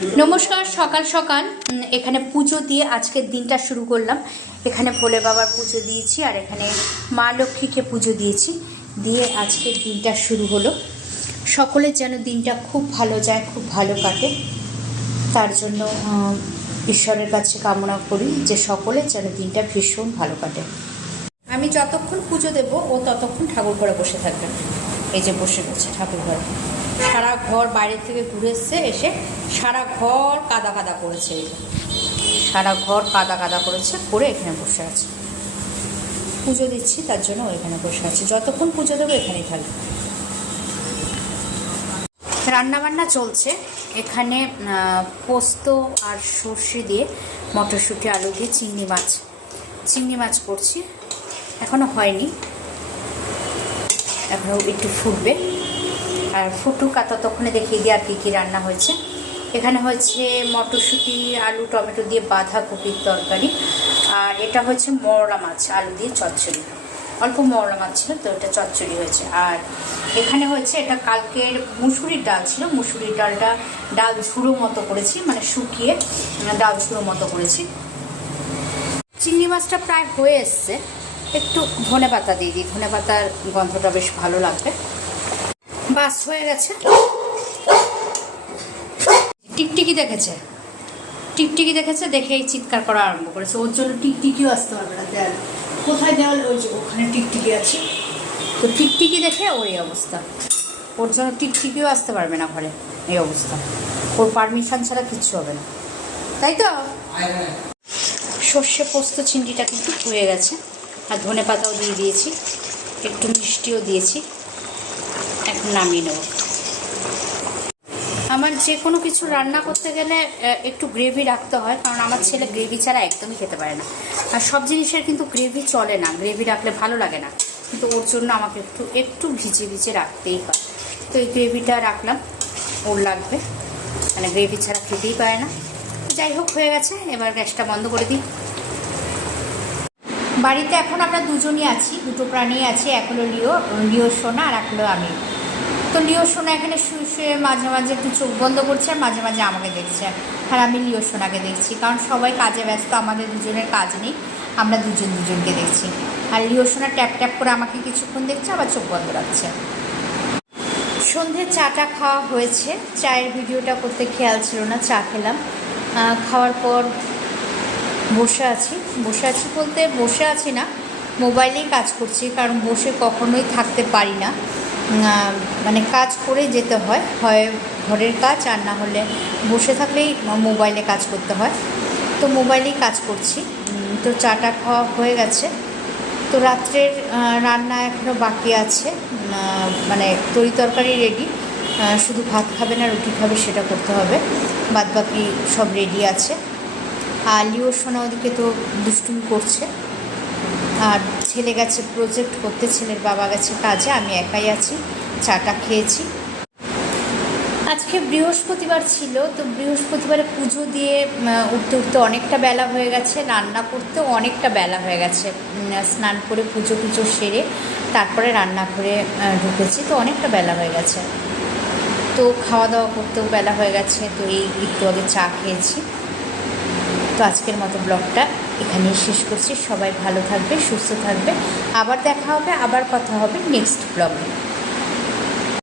নমস্কার। সকাল সকাল এখানে পুজো দিয়ে আজকের দিনটা শুরু করলাম। এখানে ভোলে বাবার পুজো দিয়েছি আর এখানে মা লক্ষ্মীকে পুজো দিয়েছি, দিয়ে আজকের দিনটা শুরু হলো। সকলের যেন দিনটা খুব ভালো যায়, খুব ভালো কাটে, তার জন্য ঈশ্বরের কাছে কামনা করি যে সকলের যেন দিনটা ভীষণ ভালো কাটে। আমি যতক্ষণ পুজো দেব ও ততক্ষণ ঠাকুর ঘরে বসে থাকবেন। এই যে বসে গেছে ঠাকুর ঘরে, সারা ঘর বাইরে থেকে ঘুরে এসে সারা ঘর কাদা কাদা করেছে, সারা ঘর কাদা কাদা করেছে, করে এখানে বসে আছে। পুজো দিচ্ছি তার জন্য এখানে বসে আছে, যতক্ষণ পুজো দেবো এখানেই থাকবে। রান্নাবান্না চলছে এখানে, পোস্ত আর সর্ষে দিয়ে মটরশুঁটি আলু দিয়ে চিংড়ি মাছ করছি। এখনও হয়নি, এখনও একটু ফুটবে, আর ফুটুক আর ততক্ষণে দেখিয়ে দিই আর কী কী রান্না হয়েছে। এখানে হচ্ছে মটরশুঁটি আলু টমেটো দিয়ে বাঁধাকপির তরকারি, আর এটা হচ্ছে মওড়া মাছ আলু দিয়ে চচ্চড়ি। অল্প মওড়া মাছ ছিল তো এটা চচ্চড়ি হয়েছে। আর এখানে হচ্ছে এটা কালকের মুসুরির ডাল ছিল, মুসুরির ডালটা ডাল ঝুড়ো মতো করেছি, মানে শুকিয়ে ডাল ঝুড়ো মতো করেছি। চিংড়ি মাছটা প্রায় হয়ে এসছে, একটু ধনে পাতা দিয়ে দিই, ধনে পাতার গন্ধটা বেশ ভালো লাগবে। বাস হয়ে গেছে। টিকটিকি দেখেছে, দেখেই চিৎকার করা আরম্ভ করেছে। ওর জন্য টিকটিকিও আসতে পারবে না, দেয়াল কোথায় দেওয়াল, ওই যে ওখানে টিকটিকি আছে, তো টিকটিকি দেখে ওর এই অবস্থা। ওর জন্য টিকটিকিও আসতে পারবে না ঘরে, এই অবস্থা। ওর পারমিশন ছাড়া কিচ্ছু হবে না, তাই তো। সর্ষে পোস্ত চিংড়িটা কিন্তু হয়ে গেছে, আর ধনে পাতাও দিয়ে দিয়েছি, একটু মিষ্টিও দিয়েছি। এখন নামিয়ে নেব। আমার যে কোনো কিছু রান্না করতে গেলে একটু গ্রেভি রাখতে হয়, কারণ আমার ছেলে গ্রেভি ছাড়া একদমই খেতে পারে না। আর সব জিনিসের কিন্তু গ্রেভি চলে না, গ্রেভি রাখলে ভালো লাগে না, কিন্তু ওর জন্য আমাকে একটু ভিজে রাখতেই হয়। তো এই গ্রেভিটা রাখলাম, ওর লাগবে, মানে গ্রেভি ছাড়া খেতেই পারে না। যাই হোক, হয়ে গেছে, এবার গ্যাসটা বন্ধ করে দিই। বাড়িতে এখন আমরা দুজনই আছি, দুটো প্রাণী আছি, এক হলো লিও সোনা আর এক হলো আমি। তো লিও সোনা এখানে শুয়ে মাঝে মাঝে একটু চোখ বন্ধ করছে, আর মাঝে মাঝে আমাকে দেখছে, আর আমি লিও সোনাকে দেখছি, কারণ সবাই কাজে ব্যস্ত, আমাদের দুজনের কাজ নেই, আমরা দুজনকে দেখছি। আর লিও সোনা ট্যাপ ট্যাপ করে আমাকে কিছুক্ষণ দেখছে, আবার চোখ বন্ধ রাখছে। সন্ধ্যে চাটা খাওয়া হয়েছে, চায়ের ভিডিওটা করতে খেয়াল ছিল না, চা খেলাম। খাওয়ার পর বসে আছি বলতে বসে আছি না, মোবাইলেই কাজ করছি, কারণ বসে কখনোই থাকতে পারি না, মানে কাজ করে যেতে হয় ঘরের কাজ, আর না হলে বসে থাকলেই মোবাইলে কাজ করতে হয়, তো মোবাইলেই কাজ করছি। তো চাটা খাওয়া হয়ে গেছে, তো রাত্রের রান্না এখনও বাকি আছে, মানে তরি তরকারি রেডি, শুধু ভাত খাবে না রুটি খাবে সেটা করতে হবে, বাদ বাকি সব রেডি আছে। আর লিও সোনা ওদিকে তো দুষ্টুমি করছে, আর ছেলে গেছে প্রজেক্ট করতে, ছেলের বাবা গেছে কাজে, আমি একাই আছি। চাটা খেয়েছি। আজকে বৃহস্পতিবার ছিল, তো বৃহস্পতিবারে পুজো দিয়ে উঠতে অনেকটা বেলা হয়ে গেছে, রান্না করতেও অনেকটা বেলা হয়ে গেছে। স্নান করে পুজো সেরে তারপরে রান্নাঘরে ঢুকেছি, তো অনেকটা বেলা হয়ে গেছে, তো খাওয়া দাওয়া করতেও বেলা হয়ে গেছে। তো এই একটু আগে চা খেয়েছি। তো আজকের মতো ব্লগটা এখানেই শেষ করছি। সবাই ভালো থাকবে, সুস্থ থাকবে, আবার দেখা হবে, আবার কথা হবে নেক্সট ব্লগে।